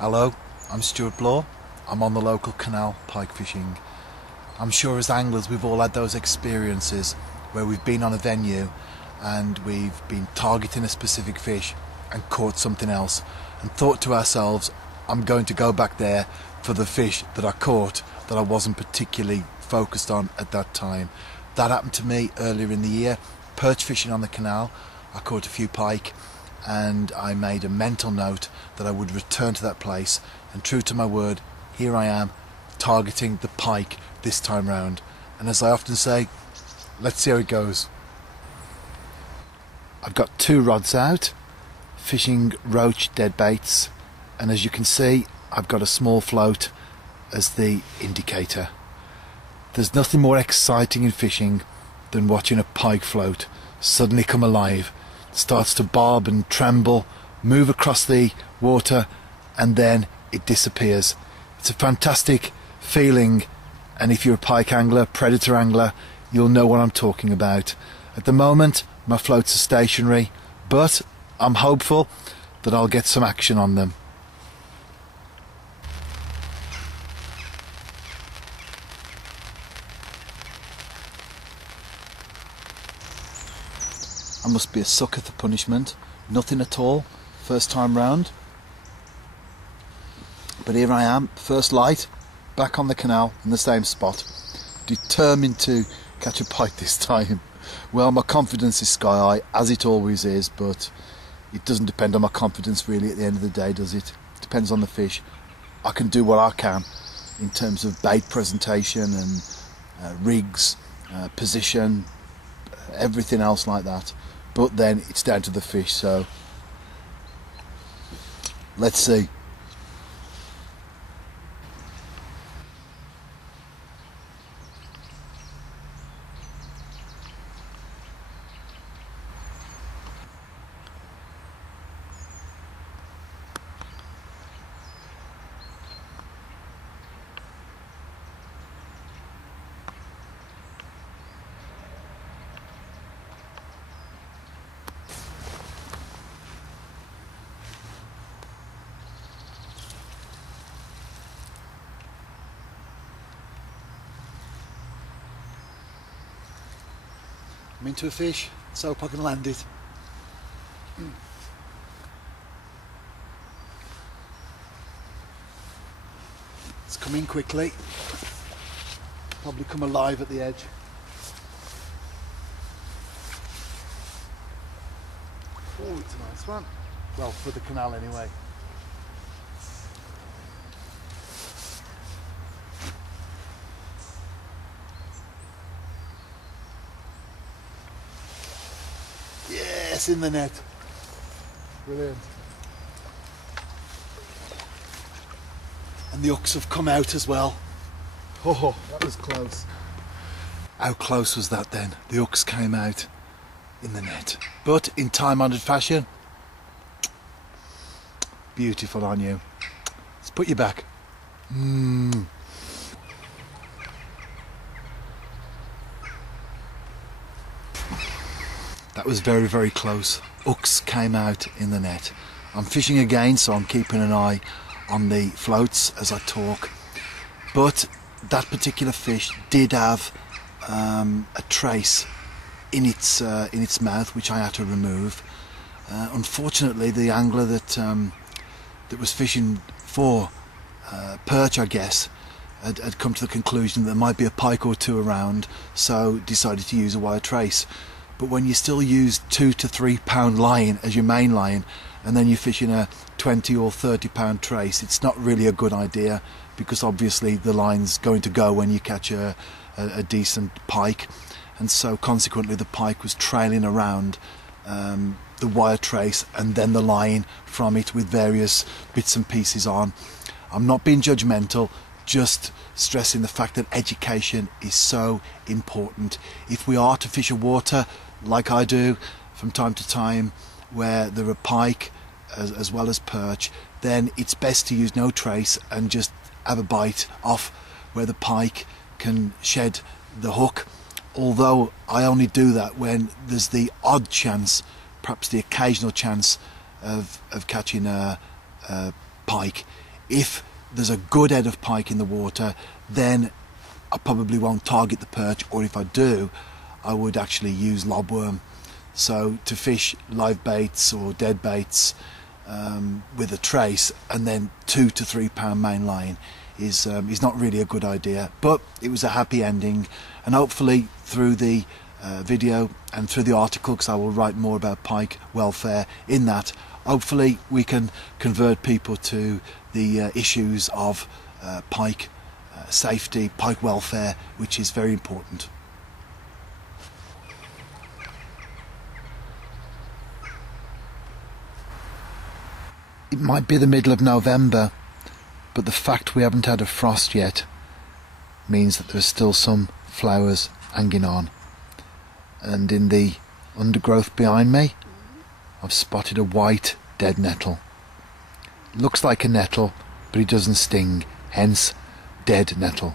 Hello, I'm Stewart Bloor. I'm on the local canal pike fishing. I'm sure as anglers we've all had those experiences where we've been on a venue and we've been targeting a specific fish and caught something else and thought to ourselves, I'm going to go back there for the fish that I caught that I wasn't particularly focused on at that time. That happened to me earlier in the year, perch fishing on the canal. I caught a few pike and I made a mental note that I would return to that place, and true to my word, here I am targeting the pike this time round. And as I often say, let's see how it goes. I've got 2 rods out, fishing roach dead baits, and as you can see I've got a small float as the indicator. There's nothing more exciting in fishing than watching a pike float suddenly come alive. It starts to bob and tremble, move across the water, and then it disappears. It's a fantastic feeling, and if you're a pike angler, predator angler, you'll know what I'm talking about. At the moment my floats are stationary, but I'm hopeful that I'll get some action on them. I must be a sucker for punishment. Nothing at all, first time round. But here I am, first light, back on the canal in the same spot, determined to catch a pike this time. Well, my confidence is sky high, as it always is, but it doesn't depend on my confidence really at the end of the day, does it? It depends on the fish. I can do what I can in terms of bait presentation and rigs, position, everything else like that. But then it's down to the fish, so let's see. I'm into a fish, so hope I can land it. It's coming quickly, probably come alive at the edge. Oh, it's a nice one. Well, for the canal anyway. Yes, in the net. Brilliant. And the hooks have come out as well. Oh, that was close. How close was that then? The hooks came out in the net. But in time-honoured fashion, beautiful on you. Let's put you back. That was very, very close. Hooks came out in the net. I'm fishing again, so I'm keeping an eye on the floats as I talk. But that particular fish did have a trace in its mouth, which I had to remove. Unfortunately, the angler that was fishing for perch, I guess, had come to the conclusion that there might be a pike or 2 around, so decided to use a wire trace. But when you still use 2 to 3 pound line as your main line, and then you're fishing a 20 or 30 pound trace, it's not really a good idea, because obviously the line's going to go when you catch a decent pike, and so consequently the pike was trailing around the wire trace and then the line from it with various bits and pieces on. I'm not being judgmental, just stressing the fact that education is so important. If we are to fish a water like I do from time to time where there are pike as well as perch, then it's best to use no trace and just have a bite off where the pike can shed the hook. Although I only do that when there's the odd chance, perhaps the occasional chance of catching a pike. if there's a good head of pike in the water, then I probably won't target the perch, or if I do, I would actually use lobworm. So to fish live baits or dead baits with a trace and then 2 to 3 pound main line is not really a good idea. But it was a happy ending, and hopefully through the video and through the article, because I will write more about pike welfare in that, hopefully we can convert people to the issues of pike safety, pike welfare, which is very important. It might be the middle of November, but the fact we haven't had a frost yet means that there are still some flowers hanging on. And in the undergrowth behind me, I've spotted a white dead nettle. Looks like a nettle, but it doesn't sting, hence dead nettle.